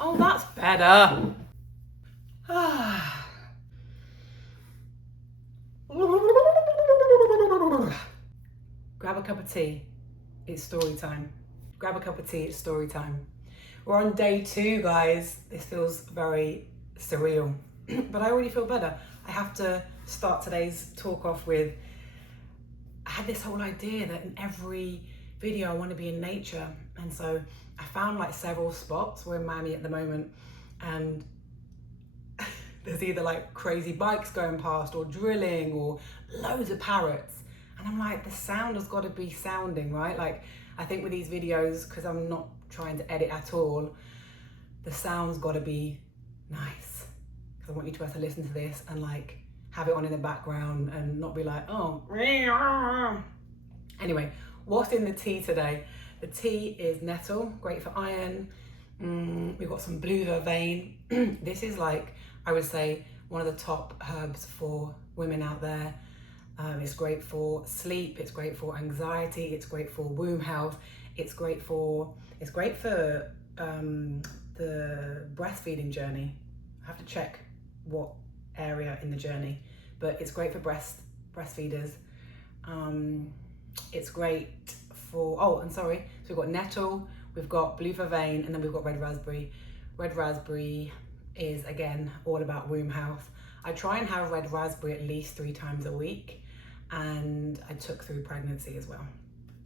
Oh, that's better. Grab a cup of tea. It's story time. Grab a cup of tea. It's story time. We're on day 2, guys. This feels very surreal, but I already feel better. I have to start today's talk off with, I had this whole idea that in every video I want to be in nature, and so I found like several spots. We're in Miami at the moment, and there's either like crazy bikes going past or drilling or loads of parrots, and I'm like, the sound has got to be sounding right. Like, I think with these videos, because I'm not trying to edit at all, the sound's got to be nice, because I want you to be able to listen to this and like have it on in the background and not be like, oh. Anyway, what's in the tea today? The tea is nettle, great for iron. We've got some blue vervain. This is like, I would say, one of the top herbs for women out there. It's great for sleep, it's great for anxiety, it's great for womb health, it's great for the breastfeeding journey. I have to check what area in the journey, but it's great for breastfeeders. It's great for, so we've got nettle, we've got blue vervain, and then we've got red raspberry. Red raspberry is, again, all about womb health. I try and have red raspberry at least 3 times a week, and I took through pregnancy as well.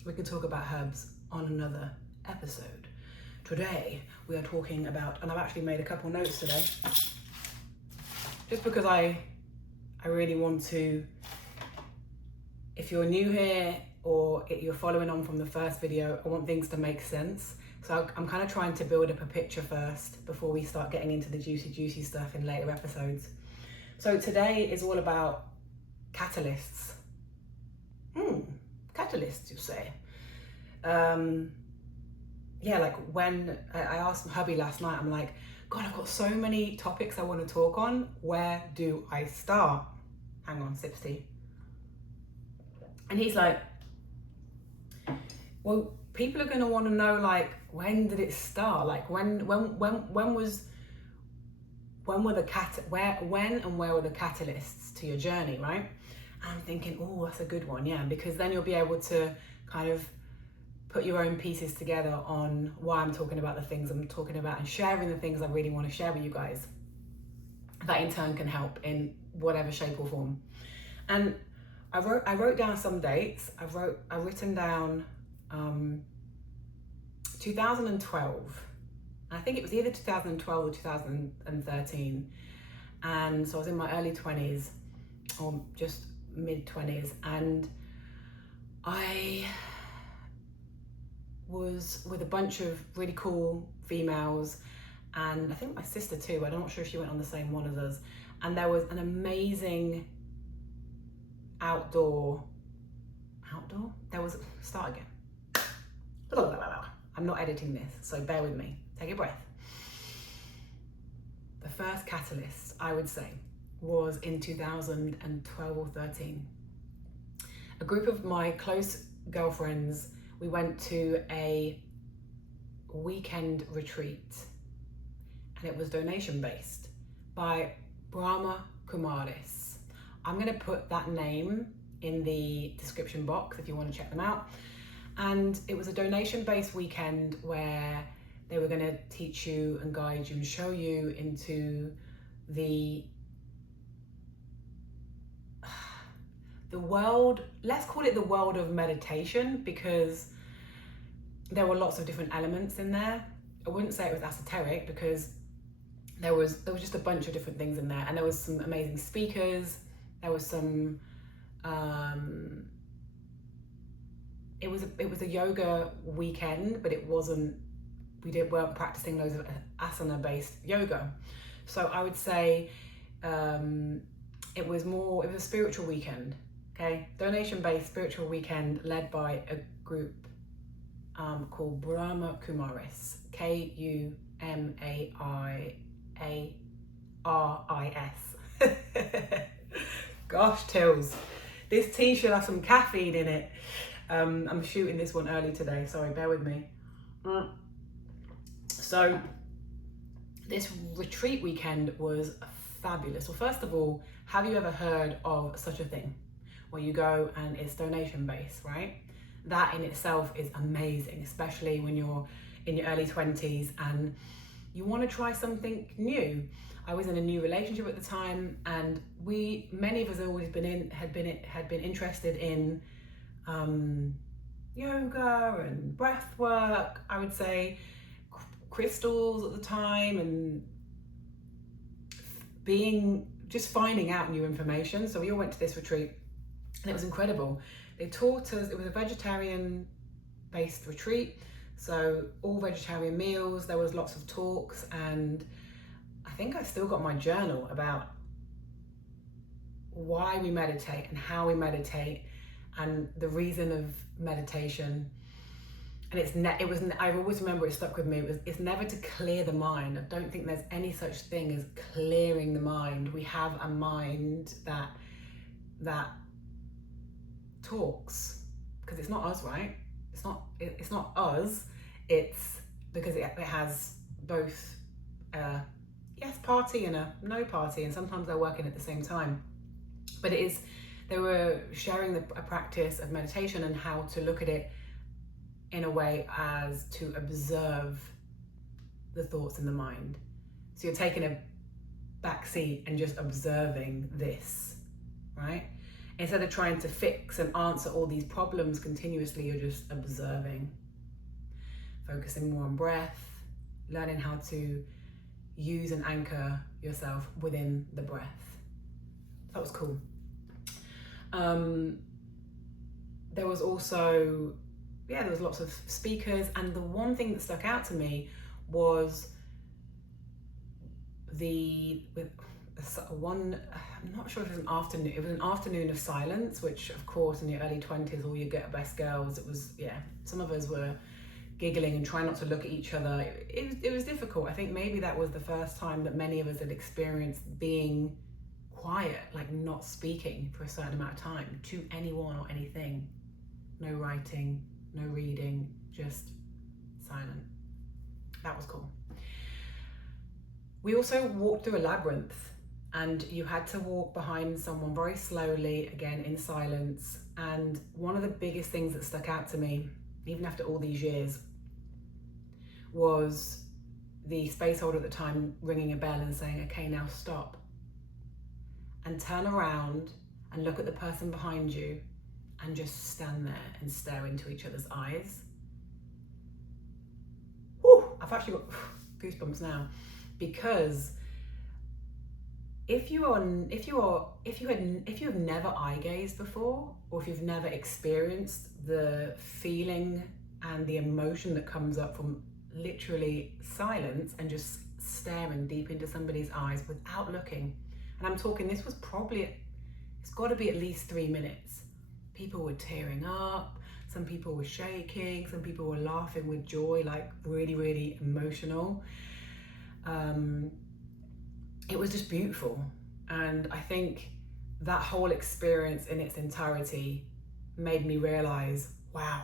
We can talk about herbs on another episode. Today, we are talking about, and I've actually made a couple notes today, just because I really want to, if you're new here or if you're following on from the first video, I want things to make sense. So I'm kind of trying to build up a picture first before we start getting into the juicy stuff in later episodes. So today is all about catalysts. Catalysts, you say? Yeah, like when I asked hubby last night, I'm like, God, I've got so many topics I want to talk on. Where do I start? Hang on, sips tea. And he's like, well, people are going to want to know, like, when did it start? Like, when were the where were the catalysts to your journey, right? And I'm thinking, oh, that's a good one, yeah, because then you'll be able to kind of put your own pieces together on why I'm talking about the things I'm talking about and sharing the things I really want to share with you guys. That in turn can help in whatever shape or form. And I wrote down some dates. I've written down 2012. I think it was either 2012 or 2013. And so I was in my early 20s or just mid 20s, and I was with a bunch of really cool females, and I think my sister too, but I'm not sure if she went on the same one as us. And there was an amazing outdoor, start again. I'm not editing this, so bear with me. Take a breath. The first catalyst, I would say, was in 2012 or 13. A group of my close girlfriends, we went to a weekend retreat, and it was donation based by Brahma Kumaris. I'm going to put that name in the description box if you want to check them out. And it was a donation-based weekend where they were going to teach you and guide you and show you into the world, let's call it the world of meditation, because there were lots of different elements in there. I wouldn't say it was esoteric, because there was just a bunch of different things in there, and there was some amazing speakers. There was some it was a yoga weekend, but it wasn't, weren't practicing loads of asana based yoga. So I would say it was a spiritual weekend, okay? Donation based spiritual weekend led by a group called Brahma Kumaris, Kumaris. Gosh, Tills, this tea should have some caffeine in it. I'm shooting this one early today, sorry, bear with me. So this retreat weekend was fabulous. Well, first of all, have you ever heard of such a thing where you go and it's donation based, right? That in itself is amazing, especially when you're in your early 20s and you want to try something new. I was in a new relationship at the time, and many of us had always had been interested in yoga and breath work, I would say, crystals at the time, and finding out new information. So we all went to this retreat and it was incredible. They taught us, it was a vegetarian based retreat, so all vegetarian meals. There was lots of talks, and I think I still got my journal about why we meditate and how we meditate and the reason of meditation. And I always remember, it stuck with me, it's never to clear the mind. I don't think there's any such thing as clearing the mind. We have a mind that talks, because it's not us, right? It's not us. It's because it has both a yes party and a no party, and sometimes they're working at the same time. But they were sharing a practice of meditation and how to look at it in a way as to observe the thoughts in the mind. So you're taking a back seat and just observing this, right? Instead of trying to fix and answer all these problems continuously, you're just observing, focusing more on breath, learning how to use and anchor yourself within the breath. That was cool. There was also, there was lots of speakers, and the one thing that stuck out to me was I'm not sure if it was an afternoon. It was an afternoon of silence, which of course in your early 20s, all you get are best girls. It was, some of us were giggling and trying not to look at each other. It was difficult. I think maybe that was the first time that many of us had experienced being quiet, like not speaking for a certain amount of time to anyone or anything. No writing, no reading, just silent. That was cool. We also walked through a labyrinth, and you had to walk behind someone very slowly, again in silence. And one of the biggest things that stuck out to me, even after all these years, was the space holder at the time ringing a bell and saying, okay, now stop. And turn around and look at the person behind you and just stand there and stare into each other's eyes. Whew, I've actually got goosebumps now, because if you have never eye gazed before, or if you've never experienced the feeling and the emotion that comes up from literally silence and just staring deep into somebody's eyes without looking, and I'm talking, it's got to be at least 3 minutes. People were tearing up, some people were shaking, some people were laughing with joy, like really, really emotional. It was just beautiful. And I think that whole experience in its entirety made me realize, wow,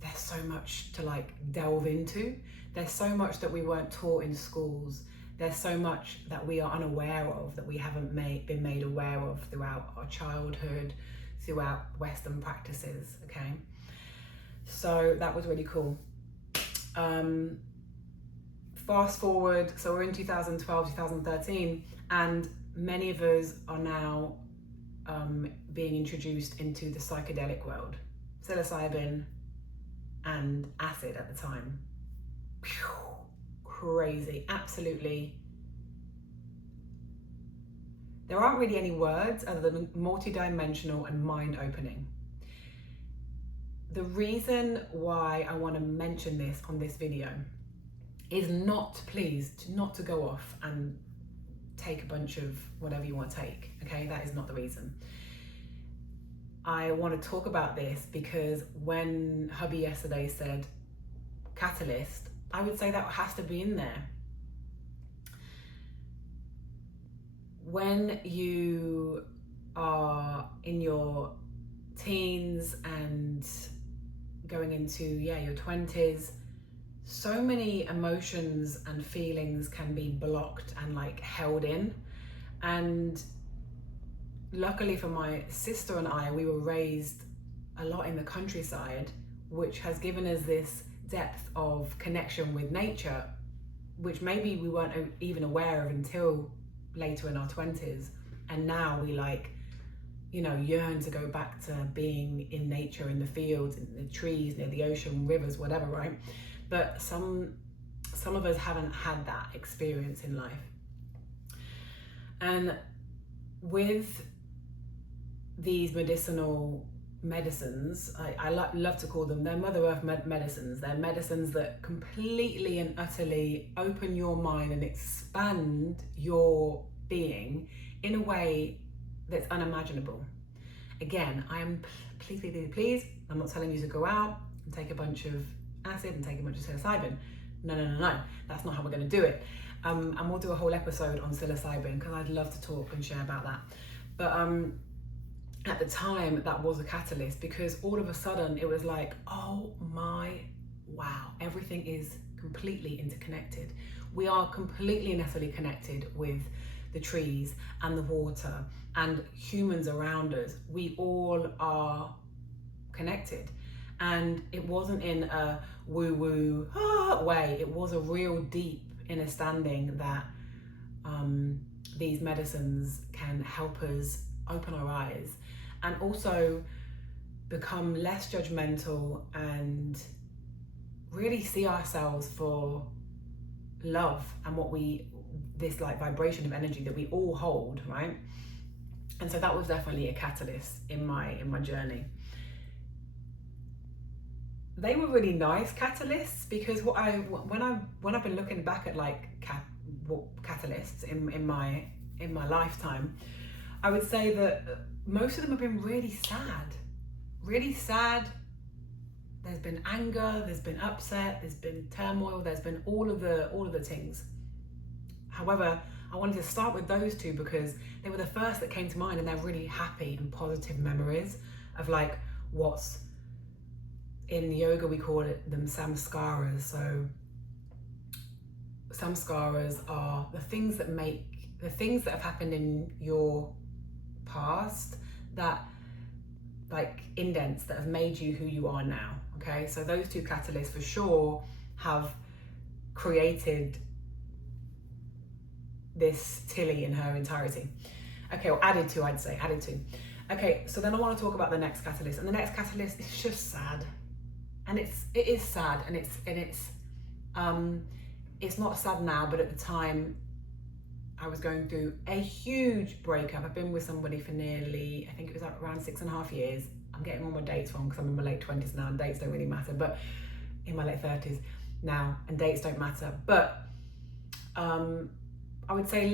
there's so much to delve into. There's so much that we weren't taught in schools. There's so much that we are unaware of, that we haven't been made aware of throughout our childhood, throughout Western practices, okay? So that was really cool. Fast forward, so we're in 2012, 2013, and many of us are now being introduced into the psychedelic world. Psilocybin and acid at the time. Phew, crazy, absolutely. There aren't really any words other than multidimensional and mind-opening. The reason why I want to mention this on this video is not to go off and take a bunch of whatever you want to take, okay? That is not the reason. I want to talk about this because when hubby yesterday said catalyst, I would say that has to be in there. When you are in your teens and going into your 20s, so many emotions and feelings can be blocked and like held in. And luckily for my sister and I, we were raised a lot in the countryside, which has given us this depth of connection with nature, which maybe we weren't even aware of until later in our 20s. And now we like, you know, yearn to go back to being in nature, in the fields, in the trees, near the ocean, rivers, whatever, right? But some of us haven't had that experience in life. And with these medicinal medicines, I love to call them, they're Mother Earth medicines. They're medicines that completely and utterly open your mind and expand your being in a way that's unimaginable. Again, I am please, I'm not telling you to go out and take a bunch of acid and take a bunch of psilocybin. No, that's not how we're going to do it. And we'll do a whole episode on psilocybin because I'd love to talk and share about that. But at the time, that was a catalyst, because all of a sudden it was like, oh my, wow, everything is completely interconnected. We are completely and utterly connected with the trees and the water and humans around us. We all are connected. And it wasn't in a woo-woo way. It was a real deep understanding that these medicines can help us open our eyes and also become less judgmental and really see ourselves for love and this like vibration of energy that we all hold, right? And so that was definitely a catalyst in my journey. They were really nice catalysts, because when I've been looking back at like catalysts in my lifetime, I would say that most of them have been really sad. There's been anger, there's been upset, there's been turmoil, there's been all of the things. However, I wanted to start with those two because they were the first that came to mind, and they're really happy and positive memories of like what's in yoga, we call them samskaras. So samskaras are the things that have happened in your past, that like indents that have made you who you are now. Okay, so those two catalysts for sure have created this Tilly in her entirety. Okay, or added to. Okay, so then I want to talk about the next catalyst, and the next catalyst is just sad, and it is sad, and it's not sad now, but at the time I was going through a huge breakup. I've been with somebody for nearly, I think it was around 6.5 years. I'm getting all my dates wrong because I'm in my late 20s now and dates don't really matter, but in my late 30s now and dates don't matter. But I would say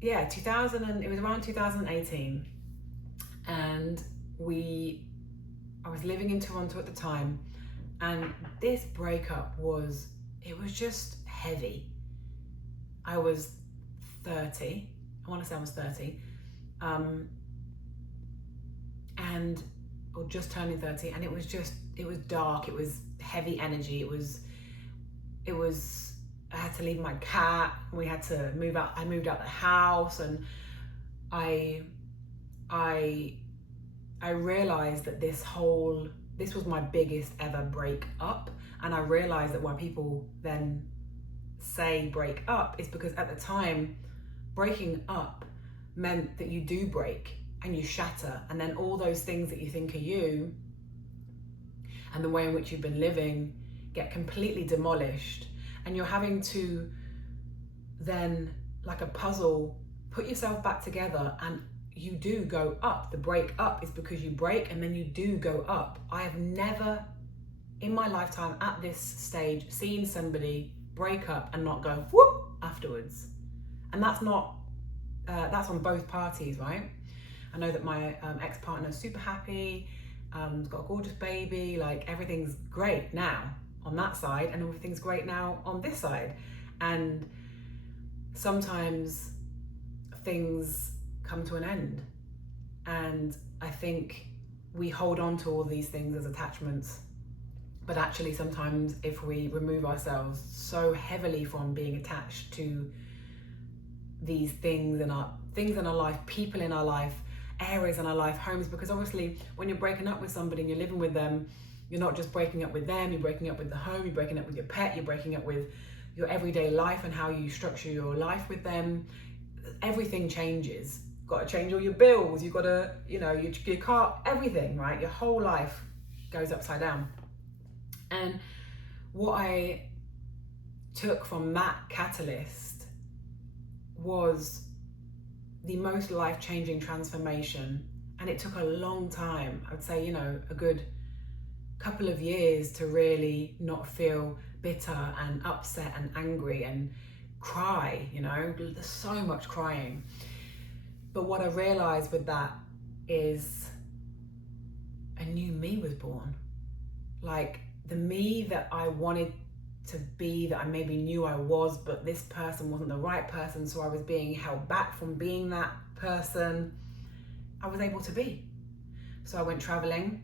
2000, it was around 2018, and I was living in Toronto at the time, and this breakup was just heavy. I was 30, I want to say I was 30, or just turning 30, and it was dark, it was heavy energy, it was, I had to leave my cat, we had to move out, I moved out the house, and I realized that this was my biggest ever break up, and I realized that why people then say break up is because at the time breaking up meant that you do break and you shatter, and then all those things that you think are you and the way in which you've been living get completely demolished, and you're having to then, like a puzzle, put yourself back together, and you do go up. The break up is because you break and then you do go up. I have never in my lifetime at this stage seen somebody break up and not go whoop afterwards. And that's on both parties, right? I know that my ex-partner is super happy, he's got a gorgeous baby, like everything's great now on that side, and everything's great now on this side. And sometimes things come to an end, and I think we hold on to all these things as attachments, But actually sometimes if we remove ourselves so heavily from being attached to these things in our life, people in our life, areas in our life, homes, because obviously when you're breaking up with somebody and you're living with them, you're not just breaking up with them, you're breaking up with the home, you're breaking up with your pet, you're breaking up with your everyday life and how you structure your life with them. Everything changes. Got to change all your bills, you've got to, your car, everything, right? Your whole life goes upside down. And what I took from that catalyst was the most life-changing transformation. And it took a long time. I would say, a good couple of years to really not feel bitter and upset and angry and cry, there's so much crying. But what I realized with that is a new me was born. Like the me that I wanted to be, that I maybe knew I was, but this person wasn't the right person, so I was being held back from being that person, I was able to be. So I went traveling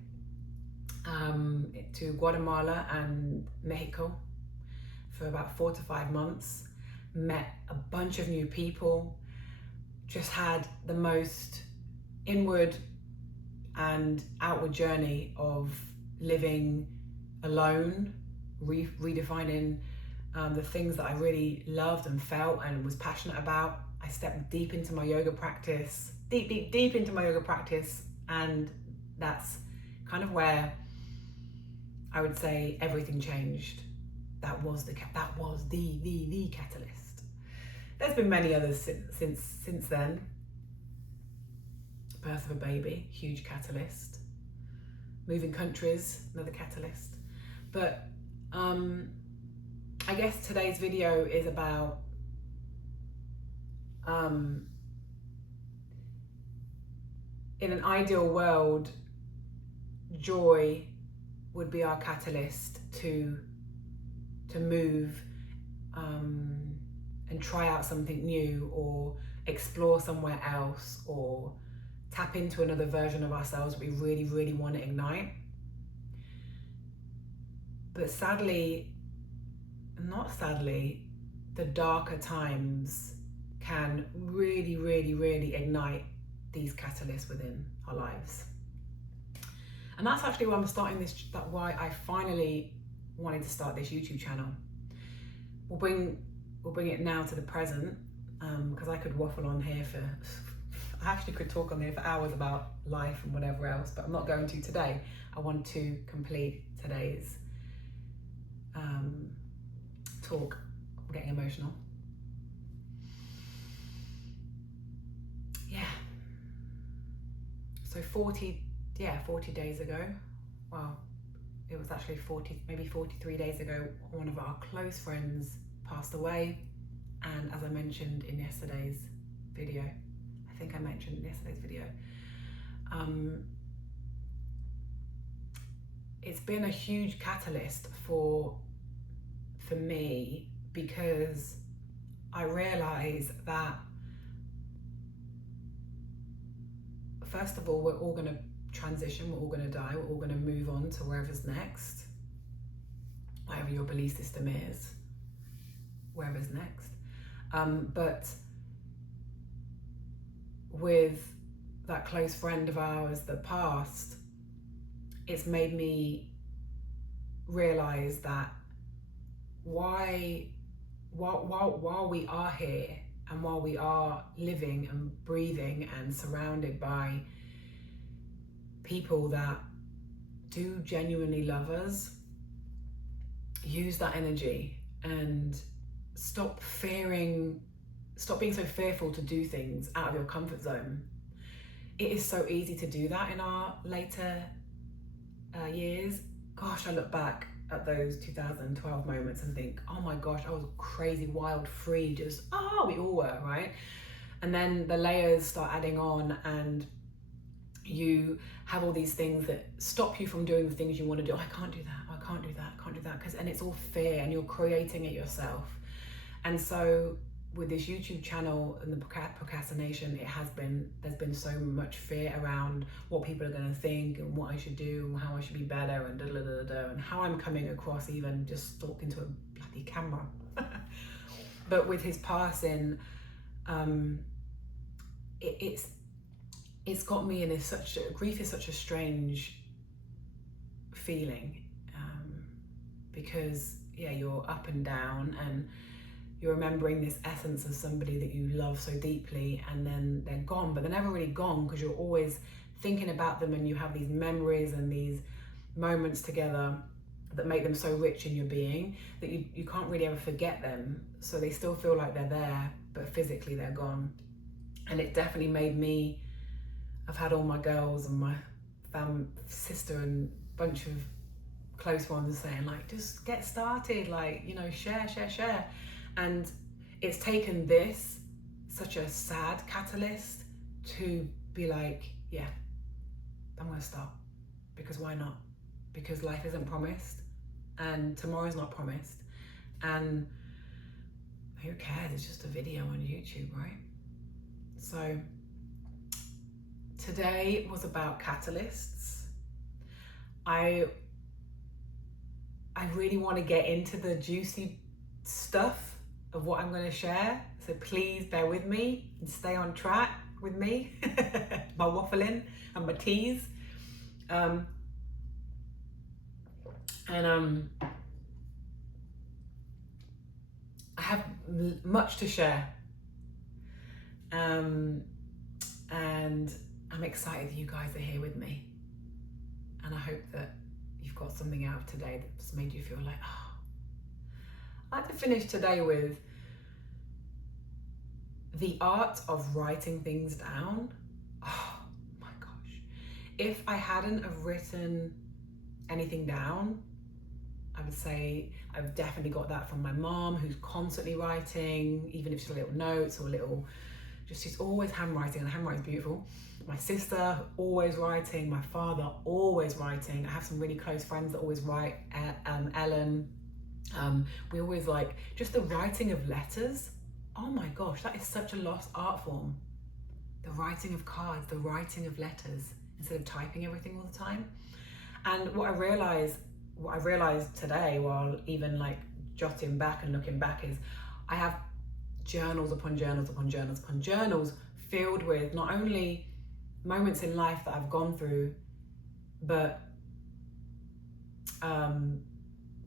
to Guatemala and Mexico for about 4 to 5 months, met a bunch of new people, just had the most inward and outward journey of living alone, redefining the things that I really loved and felt and was passionate about. I stepped deep into my yoga practice, deep into my yoga practice, and that's kind of where I would say everything changed. That was the catalyst. There's been many others since then. Birth of a baby, huge catalyst. Moving countries, another catalyst. But I guess today's video is about in an ideal world, joy would be our catalyst to move and try out something new, or explore somewhere else, or tap into another version of ourselves we really, really want to ignite. But sadly, not sadly, the darker times can really, really, really ignite these catalysts within our lives. And that's actually why I'm starting this, why I finally wanted to start this YouTube channel. We'll bring it now to the present, because I could waffle on here I actually could talk on here for hours about life and whatever else, but I'm not going to today. I want to complete today's talk. I'm getting emotional. Yeah. So 40 days ago, well, it was actually 43 days ago, one of our close friends passed away. And as I mentioned in yesterday's video, it's been a huge catalyst for me, because I realize that first of all, we're all going to transition, we're all going to die, we're all going to move on to wherever's next, whatever your belief system is, wherever's next. But with that close friend of ours that passed, it's made me realize that while we are here, and while we are living and breathing and surrounded by people that do genuinely love us, use that energy and stop being so fearful to do things out of your comfort zone. It is so easy to do that in our later years. Gosh, I look back at those 2012 moments and think, oh my gosh, I was crazy, wild, free, just, we all were, right? And then the layers start adding on, and you have all these things that stop you from doing the things you want to do. I can't do that, I can't do that, and it's all fear, and you're creating it yourself. And so with this YouTube channel and the procrastination, there's been so much fear around what people are going to think and what I should do and how I should be better and and how I'm coming across even just talking to a bloody camera. But with his passing, it's got me in grief is such a strange feeling, because you're up and down and you're remembering this essence of somebody that you love so deeply, and then they're gone, but they're never really gone because you're always thinking about them and you have these memories and these moments together that make them so rich in your being that you can't really ever forget them. So they still feel like they're there, but physically they're gone. And it definitely made me, I've had all my girls and my sister and bunch of close ones saying like, just get started, like, share. And it's taken this, such a sad catalyst, to be like, yeah, I'm gonna start. Because why not? Because life isn't promised and tomorrow's not promised. And who cares? It's just a video on YouTube, right? So today was about catalysts. I really want to get into the juicy stuff of what I'm going to share, so please bear with me and stay on track with me, my waffling and my teas, I have much to share, and I'm excited that you guys are here with me, and I hope that you've got something out of today that's made you feel like, oh. I'd like to finish today with the art of writing things down. Oh my gosh. If I hadn't have written anything down, I would say I've definitely got that from my mom, who's constantly writing, even if it's little notes or she's always handwriting, and handwriting's beautiful. My sister, always writing. My father, always writing. I have some really close friends that always write, Ellen. We always just the writing of letters. Oh my gosh, that is such a lost art form. The writing of cards, the writing of letters, instead of typing everything all the time. And what I realized today, while even jotting back and looking back, is I have journals upon journals upon journals upon journals filled with not only moments in life that I've gone through, but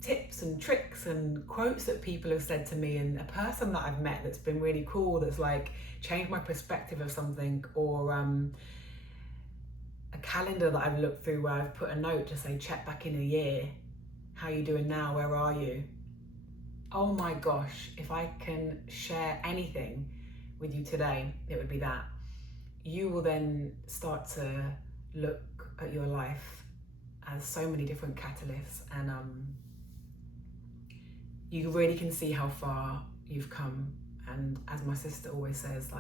tips and tricks and quotes that people have said to me, and a person that I've met that's been really cool, that's changed my perspective of something, or a calendar that I've looked through where I've put a note to say, check back in a year, how you doing now, where are you? Oh my gosh, if I can share anything with you today, it would be that. You will then start to look at your life as so many different catalysts, and you really can see how far you've come. And as my sister always says,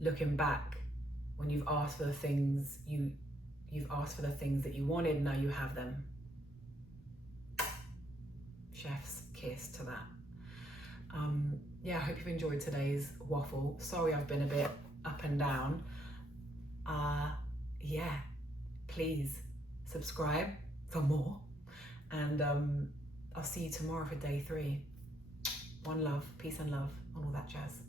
looking back, when you've asked for the things you've asked for the things that you wanted, now you have them. Chef's kiss to that. I hope you've enjoyed today's waffle. Sorry I've been a bit up and down. Please subscribe for more, and I'll see you tomorrow for day 3. One love, peace and love, and all that jazz.